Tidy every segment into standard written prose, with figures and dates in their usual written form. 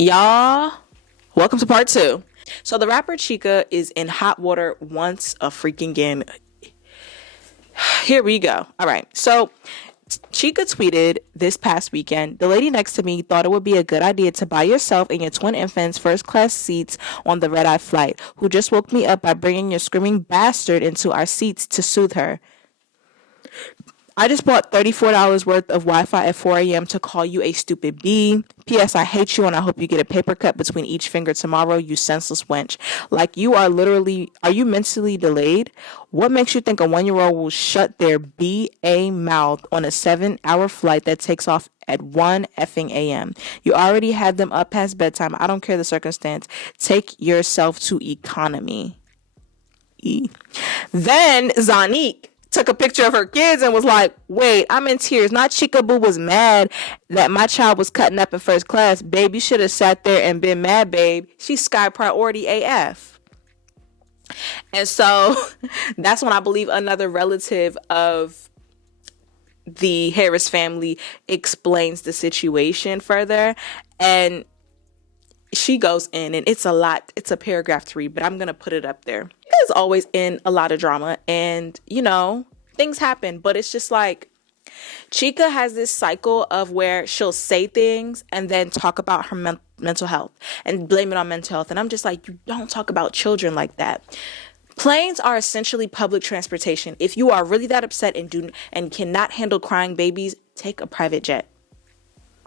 Y'all, welcome to part two. So the rapper Chika is in hot water once a freaking again. Here we go. All right. So Chika tweeted this past weekend, the lady next to me thought it would be a good idea to buy yourself and your twin infants first class seats on the red eye flight, who just woke me up by bringing your screaming bastard into our seats to soothe her. I just bought $34 worth of Wi-Fi at 4 a.m. to call you a stupid bee. P.S. I hate you and I hope you get a paper cut between each finger tomorrow, you senseless wench. Like you are are you mentally delayed? What makes you think a 1-year-old will shut their B.A. mouth on a 7-hour flight that takes off at 1 effing a.m.? You already had them up past bedtime. I don't care the circumstance. Take yourself to economy. Then Zonnique took a picture of her kids and was like, wait, I'm in tears. Not Chika Boo was mad that my child was cutting up in first class. Babe, you should have sat there and been mad, babe. She's sky priority AF. And so that's when I believe another relative of the Harris family explains the situation further. And she goes in, and it's a lot. It's a paragraph to read, but I'm going to put it up there. There's always in a lot of drama, and, things happen, but it's just like Chika has this cycle of where she'll say things and then talk about her mental health and blame it on mental health. And I'm just like, you don't talk about children like that. Planes are essentially public transportation. If you are really that upset and cannot handle crying babies, take a private jet.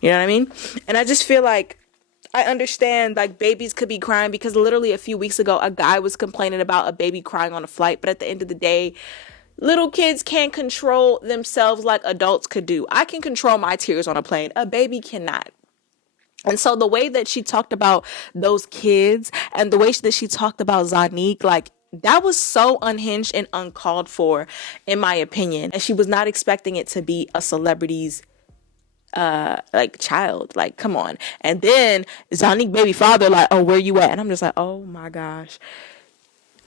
You know what I mean? And I just feel like I understand like babies could be crying because literally a few weeks ago, a guy was complaining about a baby crying on a flight. But at the end of the day, little kids can't control themselves like adults could do. I can control my tears on a plane. A baby cannot. And so the way that she talked about those kids and the way that she talked about Zonnique, like that was so unhinged and uncalled for, in my opinion. And she was not expecting it to be a celebrity's child, like come on. And then Zonnique baby father like, oh, where you at? And I'm just like, oh my gosh.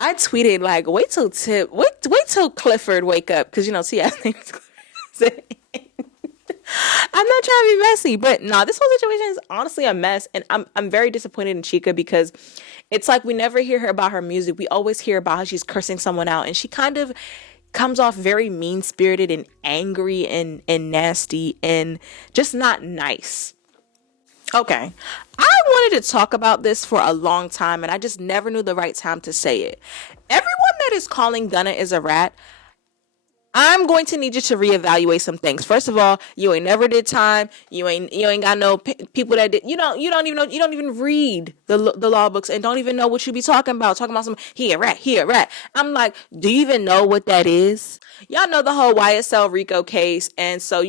I tweeted like, wait till Clifford wake up, because T.I.'s name is Clifford. I'm not trying to be messy, but no, this whole situation is honestly a mess, and I'm very disappointed in Chika because it's like we never hear her about her music. We always hear about how she's cursing someone out, and she kind of comes off very mean-spirited and angry and nasty and just not nice. Okay, I wanted to talk about this for a long time, and I just never knew the right time to say it. Everyone that is calling Gunna is a rat, I'm going to need you to reevaluate some things. First of all, you ain't never did time. You ain't got no people that did. You don't even know. You don't even read the law books and don't even know what you be talking about. Talking about some he a rat. I'm like, do you even know what that is? Y'all know the whole YSL Rico case, and so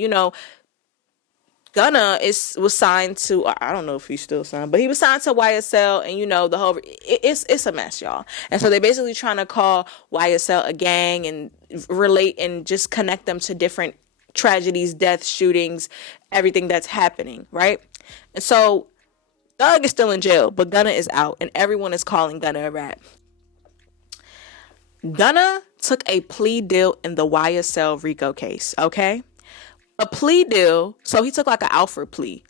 Gunna was signed to, I don't know if he's still signed, but he was signed to YSL, and the whole, it's a mess, y'all. And so they're basically trying to call YSL a gang and relate and just connect them to different tragedies, deaths, shootings, everything that's happening, right? And so Thug is still in jail, but Gunna is out, and everyone is calling Gunna a rat. Gunna took a plea deal in the YSL Rico case, okay? A plea deal, so he took like an Alfred plea.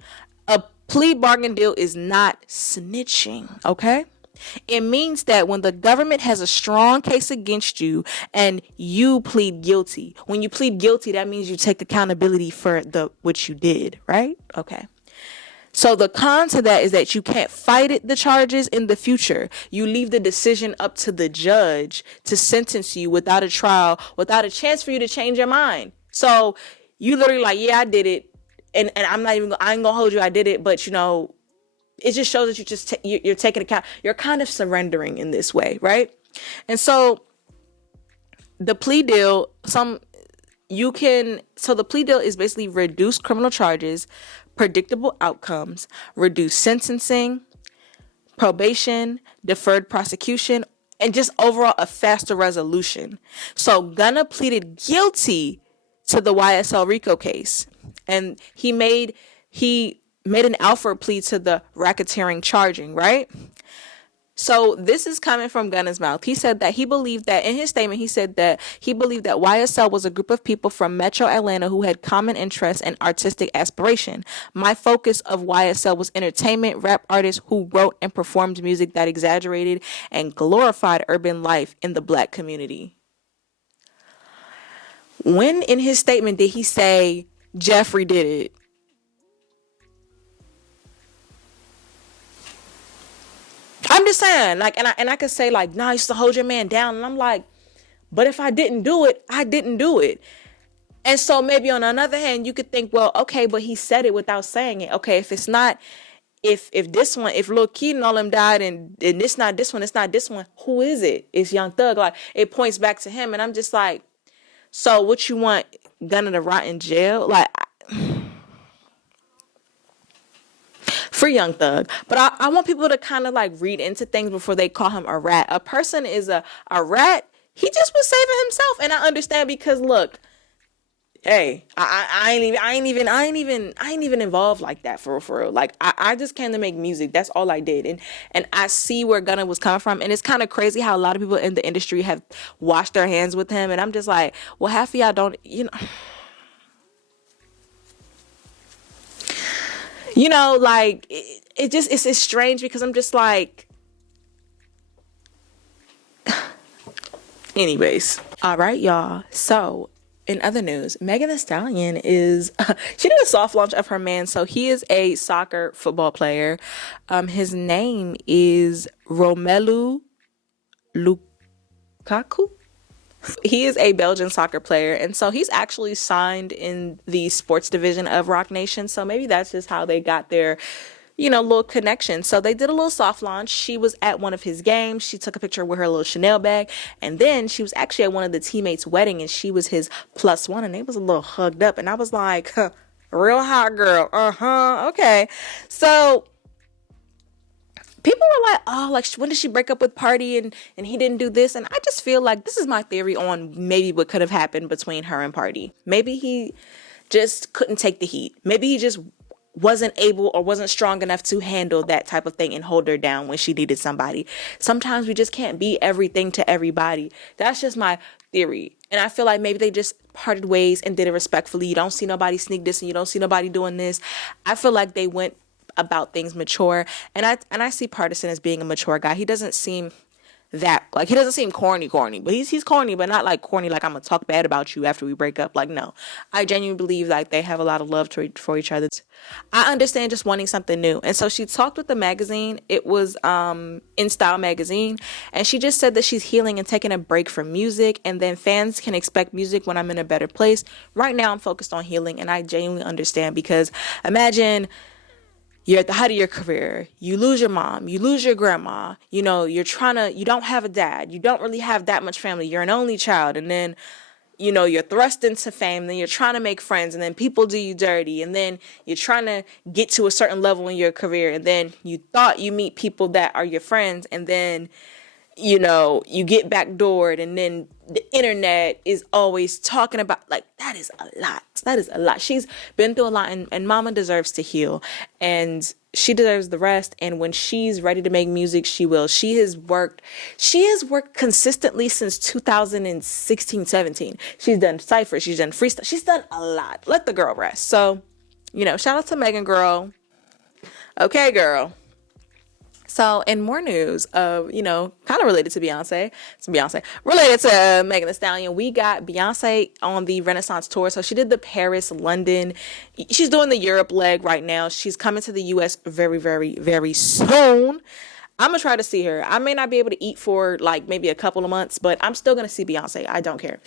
A plea bargain deal is not snitching, okay? It means that when the government has a strong case against you and you plead guilty, when you plead guilty, that means you take accountability for what you did, right? Okay. So the con to that is that you can't fight the charges in the future. You leave the decision up to the judge to sentence you without a trial, without a chance for you to change your mind. So you literally like, yeah, I did it. And I ain't gonna hold you. I did it. But it just shows that you're taking account. You're kind of surrendering in this way. Right. And so the plea deal, the plea deal is basically reduced criminal charges, predictable outcomes, reduced sentencing, probation, deferred prosecution, and just overall a faster resolution. So Gunna pleaded guilty to the YSL Rico case, and he made an Alfred plea to the racketeering charging, right? So this is coming from Gunna's mouth. He said that he believed that in his statement, he said that he believed that YSL was a group of people from Metro Atlanta who had common interests and artistic aspiration. My focus of YSL was entertainment, rap artists who wrote and performed music that exaggerated and glorified urban life in the black community. When in his statement did he say Jeffrey did it? I'm just saying, like, and I could say like, nah, you used to hold your man down, and I'm like, but if I didn't do it, I didn't do it. And so maybe on another hand, you could think, well, okay, but he said it without saying it. Okay, if it's not, if this one, if Lil Keith and all them died, and it's not this one, it's not this one, who is it? It's Young Thug. Like, it points back to him, and I'm just like, so what you want Gunna to rot in jail? Like, free Young Thug. But I want people to kind of like read into things before they call him a rat. A person is a rat. He just was saving himself. And I understand because look, hey, I ain't even involved like that for real. Like I just came to make music. That's all I did. And I see where Gunna was coming from. And it's kind of crazy how a lot of people in the industry have washed their hands with him. And I'm just like, well, half of y'all don't, like it's strange because I'm just like, anyways. All right, y'all. So in other news, Megan Thee Stallion is, she did a soft launch of her man. So he is a soccer football player. His name is Romelu Lukaku. He is a Belgian soccer player, and so he's actually signed in the sports division of Roc Nation. So maybe that's just how they got their, little connection. So they did a little soft launch. She was at one of his games. She took a picture with her little Chanel bag, and then she was actually at one of the teammates' wedding, and she was his +1, and they was a little hugged up, and I was like, huh, real hot girl. Okay. So people were like, oh, like, when did she break up with Party and he didn't do this? And I just feel like this is my theory on maybe what could have happened between her and Party. Maybe he just couldn't take the heat. Maybe he just wasn't able or wasn't strong enough to handle that type of thing and hold her down when she needed somebody. Sometimes we just can't be everything to everybody. That's just my theory. And I feel like maybe they just parted ways and did it respectfully. You don't see nobody sneak this and you don't see nobody doing this. I feel like they went about things mature, and I see Partisan as being a mature guy. He doesn't seem that, like, he doesn't seem corny, but he's corny, but not like corny like I'm gonna talk bad about you after we break up. Like, no, I genuinely believe like they have a lot of love for each other. I understand just wanting something new. And so she talked with the magazine. It was In Style magazine, and she just said that she's healing and taking a break from music, and then fans can expect music when I'm in a better place. Right now I'm focused on healing, and I genuinely understand, because imagine you're at the height of your career, you lose your mom, you lose your grandma, you don't have a dad, you don't really have that much family, you're an only child, and then, you're thrust into fame, then you're trying to make friends, and then people do you dirty, and then you're trying to get to a certain level in your career, and then you thought you meet people that are your friends, and then you get backdoored, and then the internet is always talking about, like, that is a lot. She's been through a lot, and mama deserves to heal, and she deserves the rest. And when she's ready to make music, she will. She has worked consistently since 2016-17. She's done cypher, she's done freestyle, she's done a lot. Let the girl rest. So, shout out to Megan, girl. Okay, girl. So in more news of, kind of related to Beyonce, related to Megan Thee Stallion, we got Beyonce on the Renaissance tour. So she did the Paris, London. She's doing the Europe leg right now. She's coming to the US very, very, very soon. I'm going to try to see her. I may not be able to eat for like maybe a couple of months, but I'm still going to see Beyonce. I don't care.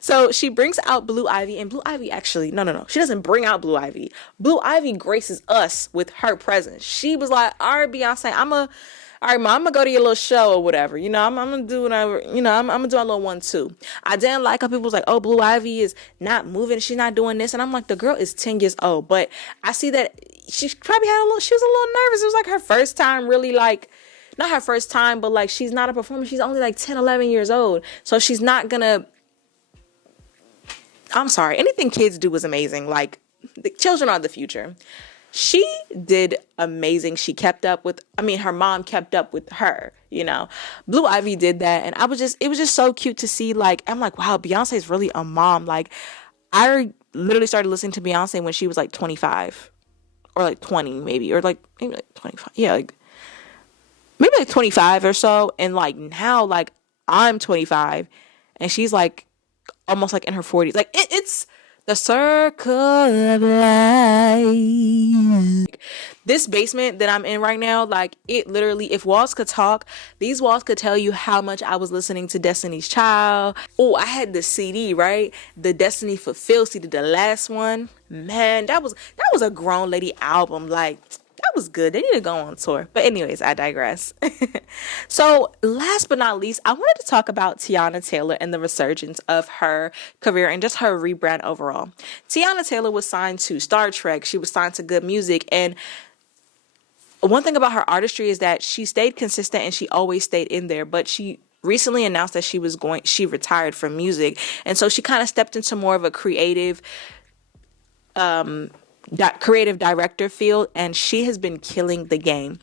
So she brings out Blue Ivy, and Blue Ivy actually, no. She doesn't bring out Blue Ivy. Blue Ivy graces us with her presence. She was like, all right, Beyonce, all right, Mom, I'm gonna go to your little show or whatever. I'm gonna do whatever. I'm gonna do a little one too. I didn't like how people was like, oh, Blue Ivy is not moving. She's not doing this. And I'm like, the girl is 10 years old. But I see that she probably she was a little nervous. It was like her first time really, like, not her first time, but like, she's not a performer. She's only like 10, 11 years old. So she's not gonna, I'm sorry. Anything kids do is amazing. Like, the children are the future. she did amazing. She kept up with, I mean, her mom kept up with her, you know. Blue Ivy did that, and it was just so cute to see. Like, I'm like, wow, Beyonce's really a mom. Like, I literally started listening to Beyonce when she was like 25 or like 20 maybe, or like maybe like 25. Yeah, like maybe like 25 or so. And like now, like I'm 25 and she's like almost like in her 40s. Like it's the circle of life. This basement that I'm in right now, like it literally, if walls could talk, these walls could tell you how much I was listening to Destiny's Child. Oh, I had the CD, right? The Destiny Fulfilled CD, the last one. Man, that was a grown lady album. Like that was good. They need to go on tour. But anyways, I digress. So last but not least, I wanted to talk about Teyana Taylor and the resurgence of her career and just her rebrand overall. Teyana Taylor was signed to Star Trek. She was signed to Good Music. And one thing about her artistry is that she stayed consistent and she always stayed in there. But she recently announced that she retired from music. And so she kind of stepped into more of a creative director field, and she has been killing the game.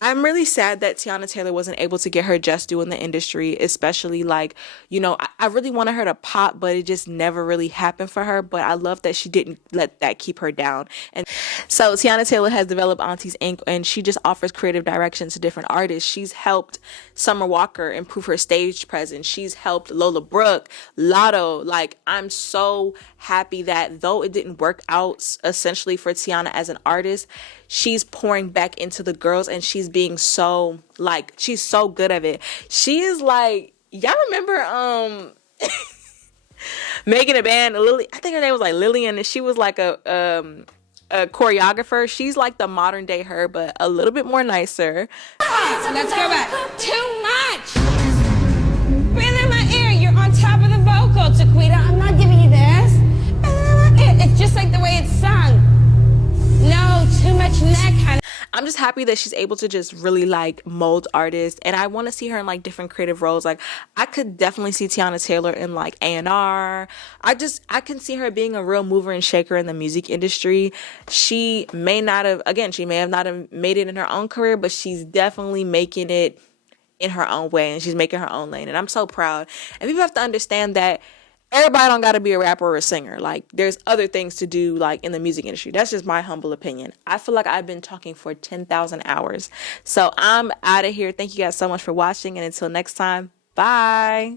I'm really sad that Teyana Taylor wasn't able to get her just due in the industry, especially like, you know, I really wanted her to pop, but it just never really happened for her. But I love that she didn't let that keep her down. And so Teyana Taylor has developed Aunties Inc. and she just offers creative direction to different artists. She's helped Summer Walker improve her stage presence. She's helped Lola Brooke, Lotto. Like, I'm so happy that though it didn't work out essentially for Teyana as an artist, she's pouring back into the girls and she's being so, like, she's so good at it. She is like, y'all remember Megan the Band, Lily, I think her name was like Lillian, and she was like a choreographer. She's like the modern day her, but a little bit more nicer. Let's go back. Too much. Breathe in my ear. You're on top of the vocal, Chiquita. I'm not giving you this. It's just like the way it's sung. No, too much neck, honey. I'm just happy that she's able to just really like mold artists, and I want to see her in like different creative roles. Like I could definitely see Teyana Taylor in like A&R. I can see her being a real mover and shaker in the music industry. She may not have made it in her own career, but she's definitely making it in her own way, and she's making her own lane, and I'm so proud. And people have to understand that everybody don't got to be a rapper or a singer. Like, there's other things to do, like, in the music industry. That's just my humble opinion. I feel like I've been talking for 10,000 hours. So I'm out of here. Thank you guys so much for watching. And until next time, bye.